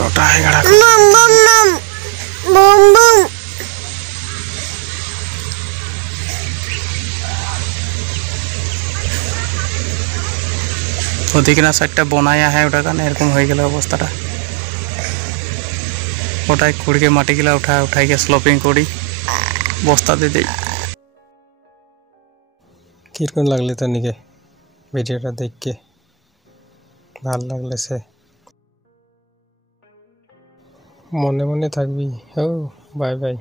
গোটা 11 bomb bomb নাম bomb bomb ওদিকে না সাইডটা বনায়া है ওটা কারণে এরকম হয়ে গেল অবস্থাটা। ওটাই কুড়িকে মাটিগুলা উঠাইকে স্লোপিং করি বস্তা দিয়ে দিই। কিরকম লাগলে তো নিকে ভিডিওটা দেখকে ভাল লাগলে সে মনে মনে থাকবি। ও বাই বাই।